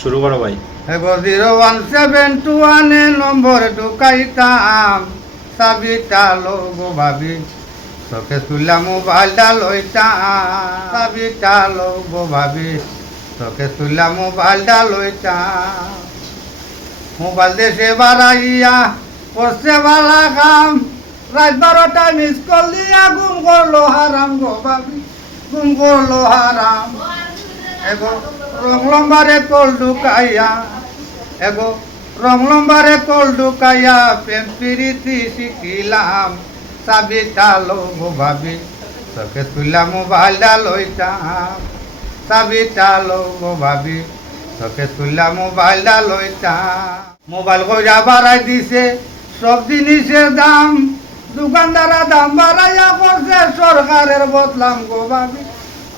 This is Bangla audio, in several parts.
শুরু করো ভাই। 01721 নম্বর ঢুকাইতাম চাবিটা লব ভাবি চোখে তুলা মোবাইলটা লইতাম চাবিটা লব ভাবি চোখে তুলা মোবাইলটা লইতাম মোবাইল দেশে বাড়াইয়া করছে বালা কাম রাত 12টায় মিস কল দিয়া গুম করলো হারাম গো ভাবি গুম করলো হারাম এগো রং লম্বারে কল ঢুকাইয়া এগো রং লম্বারে কল ঢুকাইয়া প্রেম প্রীতি শিখিলাম চাবিটা লব ভাবি চোখে তুলা মোবাইলটা লইতাম চাবিটা লব ভাবি চোখে তুলা মোবাইলটা লইতাম মোবাইল কইরা বাড়াই দিছে সব জিনিসের দাম দোকানদারা দাম বাড়াইয়া করছে সরকারের বদলাম গো ভাবি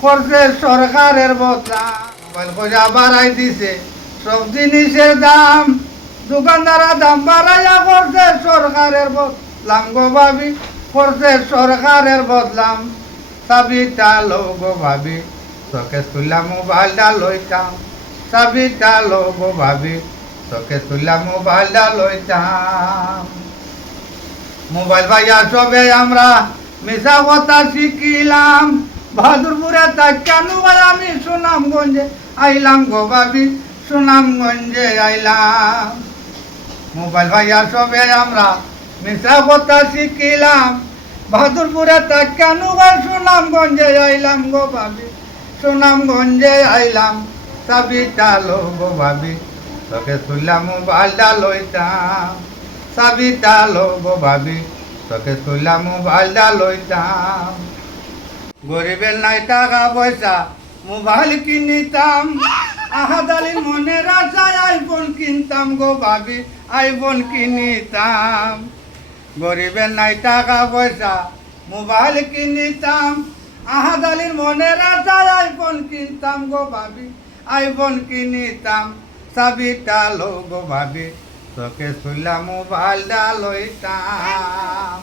করছে সরকারের বদলাম মোবাইল কইরা বাড়াই দিছে সব জিনিসের দাম দোকানদারা দাম বাড়াইয়া করছে সরকারের বদলাম গো ভাবি করছে সরকারের বদলাম চাবিটা লব ভাবি চোখে তুলা মোবাইলটা লইতাম চাবিটা লব ভাবি চোখে তুলা মোবাইলটা লইতাম মোবাইল ভাইয়া সবে আমরা মিশা কথা শিখিলাম বাহাদুরপুরে তাকানু আমি সুনামগঞ্জে আইলাম গো ভাবি সুনামগঞ্জে আইলাম মোবাইল ভাইয়া সবে আমরা মিশা কথা শিখিলাম বাহাদুরপুরে তাকানু সুনামগঞ্জে আইলাম গো ভাবি সুনামগঞ্জে আইলাম চাবিটা লব ভাবি চোখে তুলা মোবাইলটা লইতাম চাবিটা লব ভাবি চোখে তুলা মোবাইলটা লইতাম গরিবের নাই টাকা পয়সা মোবাইল কিনিতাম আহাদালির মনের আশায় আইফোন কিনতাম গো ভাবি আইফোন কিনিতাম গরিবের নাই টাকা পয়সা মোবাইল কিনিতাম আহাদালির মনের আশায় আইফোন কিনতাম গো ভাবি আইফোন কিনিতাম চাবিটা লব ভাবি চোখে তুলা মোবাইলটা লইতাম।